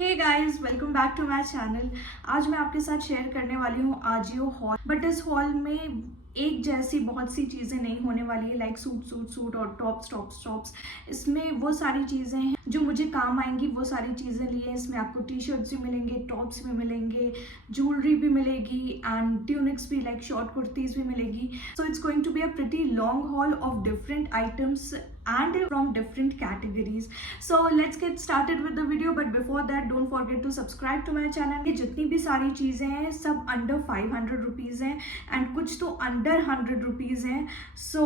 Hey guys, welcome back to my channel. आज मैं आपके साथ शेयर करने वाली हूँ आजियो हॉल। बट इस हॉल में एक जैसी बहुत सी चीज़ें नहीं होने वाली है, लाइक सूट और टॉप्स। इसमें वो सारी चीज़ें हैं जो मुझे काम आएंगी, वो सारी चीज़ें लिए। इसमें आपको टी शर्ट्स भी मिलेंगे, टॉप्स भी मिलेंगे, ज्वेलरी भी मिलेगी एंड ट्यूनिक्स भी, लाइक शॉर्ट कुर्तीज भी मिलेगी। So it's going to be a pretty long haul of different items and from different categories. So let's get started with the video, but before that don't forget to subscribe to my channel. ये जितनी भी सारी चीज़ें हैं सब under 500 rupees हैं and कुछ तो अंडर 100 रुपीज़ हैं। सो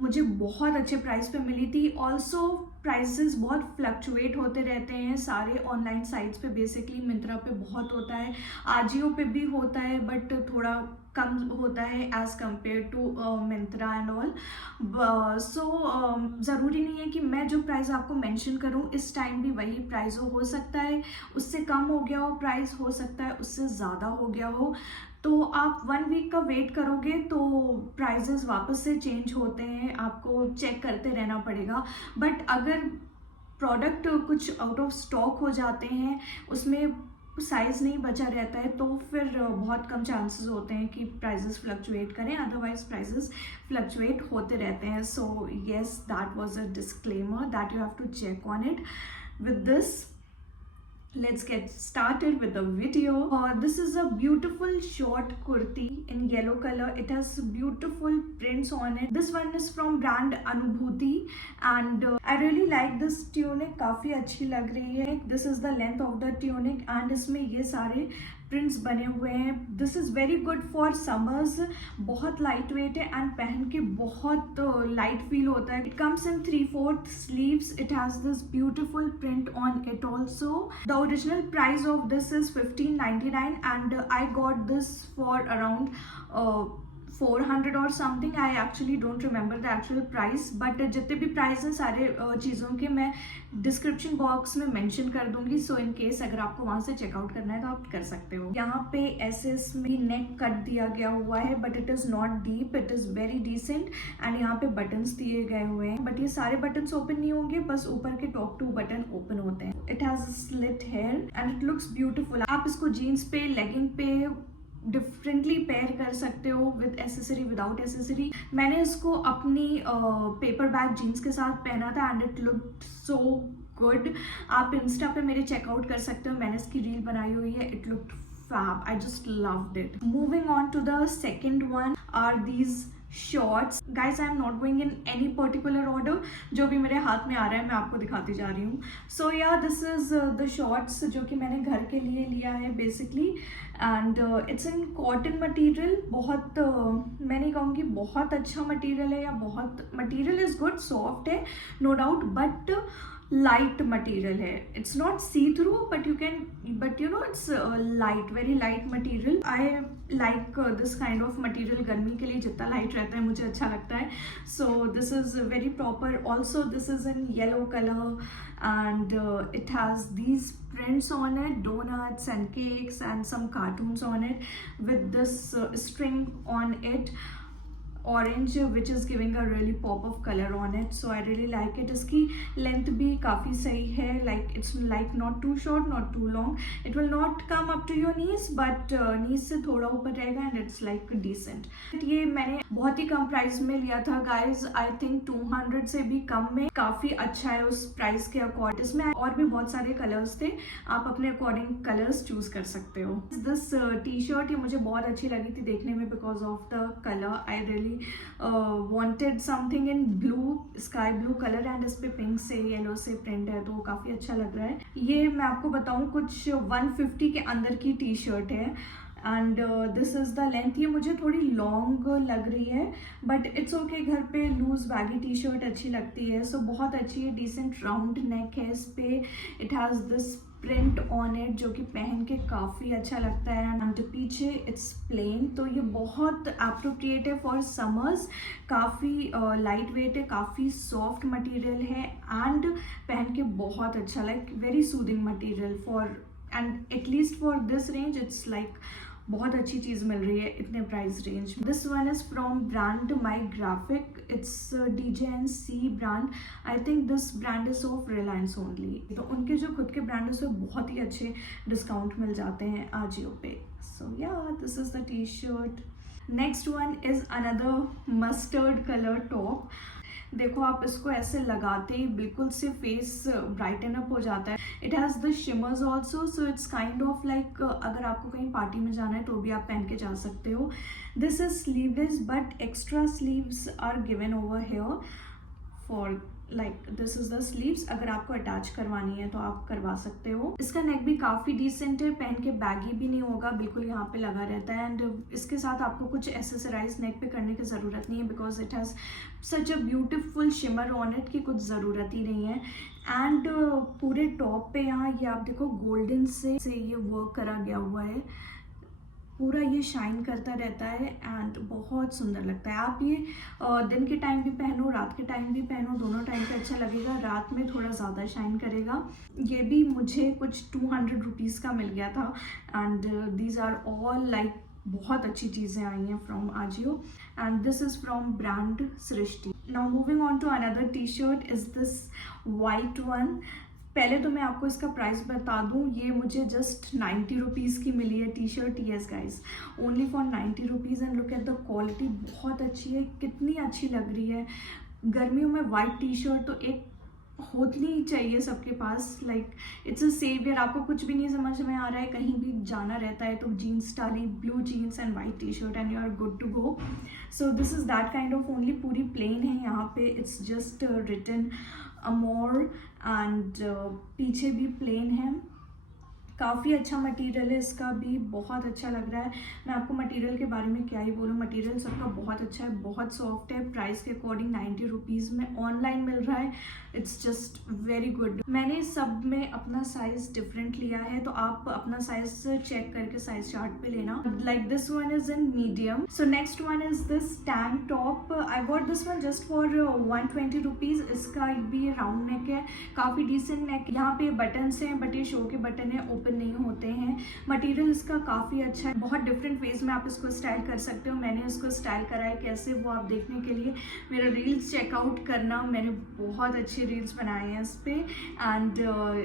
मुझे बहुत अच्छे प्राइस पे मिली थी। ऑल्सो प्राइसेस बहुत फ्लक्चुएट होते रहते हैं सारे ऑनलाइन साइट्स पे। बेसिकली मिंत्रा पे बहुत होता है, आजियो पे भी होता है, बट थोड़ा कम होता है as compare to Myntra and all. So ज़रूरी नहीं है कि मैं जो प्राइस आपको मेंशन करूं इस टाइम भी वही प्राइस हो सकता है उससे कम हो गया हो प्राइस, हो सकता है उससे ज़्यादा हो गया हो। तो आप 1 वीक का वेट करोगे तो प्राइजेस वापस से चेंज होते हैं, आपको चेक करते रहना पड़ेगा। बट अगर प्रोडक्ट कुछ आउट ऑफ स्टॉक हो जाते हैं, उसमें साइज़ नहीं बचा रहता है, तो फिर बहुत कम चांसेस होते हैं कि प्राइजेस फ्लक्चुएट करें, अदरवाइज प्राइजेस फ्लक्चुएट होते रहते हैं। So yes, that was a disclaimer that you have to check on it. With this, let's get started with the video. This is a beautiful short kurti in yellow color. It has beautiful prints on it. This one is from brand Anubhuti and I really like this tunic. काफी अच्छी लग रही है। This is the length of the tunic and इसमें ये सारे prints बने हुए हैं। This is very good for summers. बहुत लाइट वेट है एंड पहन के बहुत लाइट फील होता है। It comes in 3/4 sleeves. It has this beautiful print on it also. The original price of this is 1599 and I got this for around 400 और something. I actually don't remember the actual price, but जितने भी price हैं सारे चीज़ों के मैं description box में mention कर दूंगी। सो इन केस अगर आपको वहाँ से चेकआउट करना है तो आप कर सकते हो। यहाँ पे ऐसे इसमें नेक कट दिया गया हुआ है, but it is not deep, it is very decent and यहाँ पे बटन्स दिए गए हुए हैं, बट ये सारे बटन्स ओपन नहीं होंगे, बस ऊपर के टॉप 2 बटन ओपन होते हैं। It has slit here and it looks beautiful. आप इसको जीन्स पे, लेगिंग पे डिफरेंटली पेयर कर सकते हो, विद एसेसरी, विदाउट एसेसरी। मैंने इसको अपनी पेपर बैग जीन्स के साथ पहना था and it looked so good. आप इंस्टा पे मेरे चेकआउट कर सकते हो, मैंने इसकी रील बनाई हुई है। It looked fab, I just loved it. Moving on to the second one are these shorts. Guys I am not going in any particular order, जो भी मेरे हाथ में आ रहा है मैं आपको दिखाती जा रही हूँ। सो या दिस इज द शॉर्ट्स जो कि मैंने घर के लिए लिया है basically, and it's in cotton material. बहुत मैं नहीं कहूँगी बहुत अच्छा मटेरियल है, या बहुत मटेरियल इज गुड, सॉफ्ट है no doubt, but light material है। It's not see through but you know it's light, very light material. I like this kind of material. गर्मी के लिए जितना लाइट रहता है मुझे अच्छा लगता है। सो this is very proper. Also this is in yellow colour and it has these prints on it, donuts and cakes and some cartoons on it, with this string on it, orange, which is giving a really pop of color on it. So I really like it. इसकी length भी काफ़ी सही है, like it's like not too short, not too long. It will not come up to your knees, but knees से थोड़ा ऊपर रहेगा and it's like decent. ये मैंने बहुत ही कम प्राइस में लिया था guys, I think 200 से भी कम में। काफ़ी अच्छा है उस प्राइस के अकॉर्डिंग। इसमें और भी बहुत सारे कलर्स थे, आप अपने अकॉर्डिंग कलर्स चूज कर सकते हो। दिस टी शर्ट ये मुझे बहुत अच्छी लगी थी देखने में because of the colour. I really wanted something in blue, sky blue color, and इस पे पिंक से येलो से प्रिंट है, तो काफ़ी अच्छा लग रहा है। ये मैं आपको बताऊँ कुछ 150 के अंदर की टी शर्ट है and this is the length. ये मुझे थोड़ी लॉन्ग लग रही है, बट इट्स ओके, घर पे लूज बैगी टी शर्ट अच्छी लगती है। सो बहुत अच्छी है, डिसेंट राउंड नेक है इस पे। It has this print on it जो कि पहन के काफ़ी अच्छा लगता है एंड पीछे इट्स प्लेन। तो ये बहुत अप्रोप्रिएट है फॉर समर्स। काफ़ी लाइट वेट है, काफ़ी सॉफ्ट मटेरियल है एंड पहन के बहुत अच्छा, like very soothing material for, and at least for this range it's like बहुत अच्छी चीज़ मिल रही है इतने प्राइस रेंज में। This one is from brand my graphic, it's DJNC brand. I think this brand is of Reliance only. तो उनके जो खुद के ब्रांड है उसमें बहुत ही अच्छे डिस्काउंट मिल जाते हैं आजियो पे। सो या this is the T shirt. Next one is another mustard colour top. देखो आप इसको ऐसे लगाते ही बिल्कुल से फेस ब्राइटन अप हो जाता है। It has the shimmers also, so it's kind of like अगर आपको कहीं पार्टी में जाना है तो भी आप पहन के जा सकते हो। This is sleeveless but extra sleeves are given over here for like this is the sleeves. अगर आपको अटैच करवानी है तो आप करवा सकते हो। इसका नेक भी काफ़ी डिसेंट है, पहन के बैगी भी नहीं होगा, बिल्कुल यहाँ पे लगा रहता है। एंड इसके साथ आपको कुछ एसेसराइज नेक पे करने की ज़रूरत नहीं है because it has such a beautiful shimmer on it की कुछ ज़रूरत ही नहीं है। एंड पूरे टॉप पे यहाँ ये आप देखो गोल्डन से ये वर्क करा गया हुआ है, पूरा ये शाइन करता रहता है एंड बहुत सुंदर लगता है। आप ये दिन के टाइम भी पहनो, रात के टाइम भी पहनो, दोनों टाइम पे अच्छा लगेगा। रात में थोड़ा ज़्यादा शाइन करेगा। ये भी मुझे कुछ 200 रुपीज़ का मिल गया था and these are all like बहुत अच्छी चीज़ें आई हैं from AJIO and this is from brand Srishti. Now moving on to another T shirt is this white one. पहले तो मैं आपको इसका प्राइस बता दूं, ये मुझे जस्ट 90 रुपीज़ की मिली है T shirt. Yes guys, only for 90 rupees and look at the quality, बहुत अच्छी है, कितनी अच्छी लग रही है। गर्मियों में वाइट टी शर्ट तो एक होती ही चाहिए सबके पास, लाइक इट्स अ सेवियर। आपको कुछ भी नहीं समझ में आ रहा है, कहीं भी जाना रहता है तो जीन्स डाली, blue jeans and white T shirt and you are good to go. So this is that kind of only. पूरी प्लेन है यहाँ पे, it's just written amor and पीछे भी प्लेन है। काफ़ी अच्छा मटेरियल है, इसका भी बहुत अच्छा लग रहा है। मैं आपको मटेरियल के बारे में क्या ही बोलूँ, मटेरियल सबका बहुत अच्छा है, बहुत सॉफ्ट है। प्राइस के अकॉर्डिंग 90 रुपीज़ में ऑनलाइन मिल रहा है, इट्स जस्ट वेरी गुड। मैंने सब में अपना साइज़ डिफरेंट लिया है, तो आप अपना साइज़ चेक करके साइज चार्ट पे लेना। Like this one is in medium. So next one is this tank top. I got this one just for 120 rupees. इसका भी राउंड नेक है, काफ़ी डिसेंट नेक। यहाँ पे बटन्स हैं बट ये शो के बटन है, ओपन नहीं होते हैं। मटेरियल इसका काफ़ी अच्छा है, बहुत डिफरेंट वेज में आप इसको स्टाइल कर सकते हो। मैंने इसको स्टाइल करा है कैसे, वो आप देखने के लिए मेरा रील्स चेकआउट करना। मैंने बहुत अच्छे रील्स बनाए हैं इस पर एंड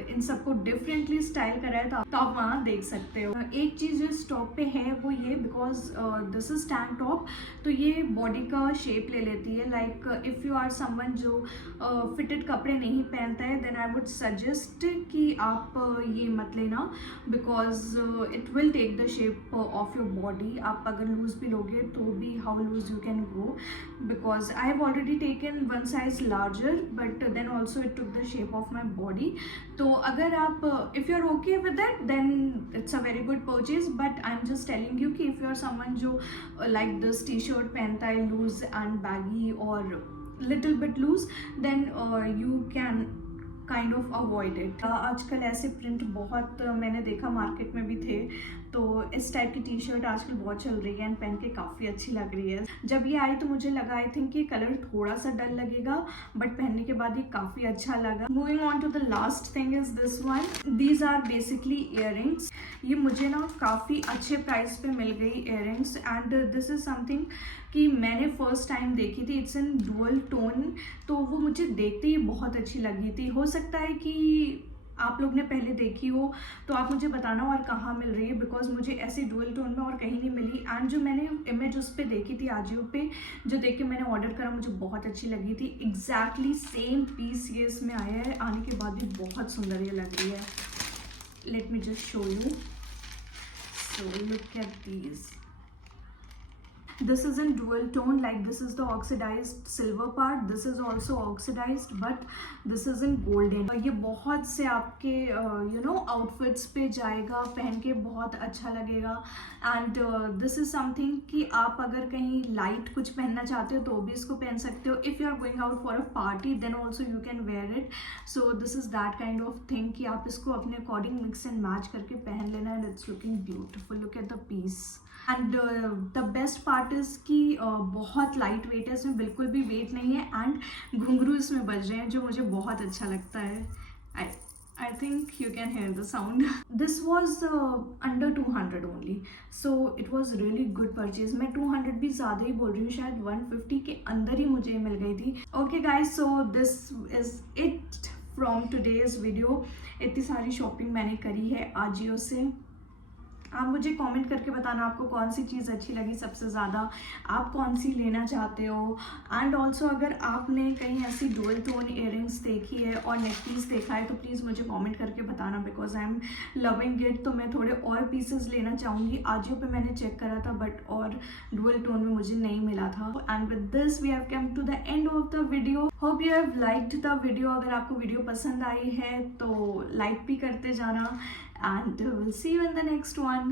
इन सबको डिफरेंटली स्टाइल करा है, तो आप वहाँ देख सकते हो। एक चीज़ जो इस टॉप पे है वो ये, because this is tank top, तो ये बॉडी का शेप ले लेती है। Like if you are someone जो फिटेड कपड़े नहीं पहनता है, देन आई वुड सजेस्ट कि आप ये मत लेना because it will take the shape of your body. आप अगर लूज भी लोगे तो भी how loose you can go, because I have already taken one size larger but then also it took the shape of my body. तो अगर आप if you are okay with that then it's a very good purchase, but I am just telling you कि if you are someone जो like this T shirt पहनता है loose and baggy और little bit loose, then you can kind of avoid it. आजकल ऐसे print बहुत मैंने देखा मार्केट में भी थे, तो इस टाइप की टी शर्ट आजकल बहुत चल रही है एंड पहन के काफ़ी अच्छी लग रही है। जब ये आई तो मुझे लगा आई थिंक ये कलर थोड़ा सा डल लगेगा, बट पहनने के बाद ये काफ़ी अच्छा लगा। Moving on to the last thing is this one. These are basically earrings. ये मुझे ना काफ़ी अच्छे प्राइस पे मिल गई earrings and this is something कि मैंने फर्स्ट टाइम देखी थी। इट्स इन डुअल टोन, तो वो मुझे देखते ही बहुत अच्छी लगी थी। हो सकता है कि आप लोग ने पहले देखी हो तो आप मुझे बताना और कहाँ मिल रही है, बिकॉज मुझे ऐसी डुअल टोन में और कहीं नहीं मिली। एंड जो मैंने इमेज उस पर देखी थी आजियो पे, जो देख के मैंने ऑर्डर करा, मुझे बहुत अच्छी लगी थी। एग्जैक्टली सेम पीस ये इसमें आया है, आने के बाद भी बहुत सुंदर ये लग रही है। Let me just show you. So look at these. This is in dual tone, like this is the oxidized silver part, this is also oxidized but this is in golden। ये बहुत से आपके you know outfits पे जाएगा, पहन के बहुत अच्छा लगेगा। एंड दिस इज समथिंग कि आप अगर कहीं लाइट कुछ पहनना चाहते हो तो भी इसको पहन सकते हो। If you are going out for a party then also you can wear it. So this is that kind of thing कि आप इसको अपने अकॉर्डिंग मिक्स एंड मैच करके पहन लेना and it's looking beautiful. Look at the piece and the best part is कि बहुत light weight है, इसमें बिल्कुल भी वेट नहीं है एंड घुंघरू इसमें बज रहे हैं जो मुझे बहुत अच्छा लगता है। I think you can hear the sound. This was under 200 only, so it was really good purchase. मैं 200 भी ज़्यादा ही बोल रही हूँ, शायद 150 के अंदर ही मुझे मिल गई थी. Okay guys, so this is it from today's video. इतनी सारी शॉपिंग मैंने करी है आजियो से. आप मुझे कमेंट करके बताना आपको कौन सी चीज़ अच्छी लगी सबसे ज़्यादा, आप कौन सी लेना चाहते हो. एंड ऑल्सो अगर आपने कहीं ऐसी डुअल टोन इयररिंग्स देखी है और नेक पीस देखा है तो प्लीज़ मुझे कमेंट करके बताना, because I am loving it. तो मैं थोड़े और पीसेस लेना चाहूँगी. आजियो पे मैंने चेक करा था बट और डुअल टोन में मुझे नहीं मिला था. And with this we have come to the end of the video. Hope you have liked the video. अगर आपको वीडियो पसंद आई है तो लाइक भी करते जाना. And we'll see you in the next one.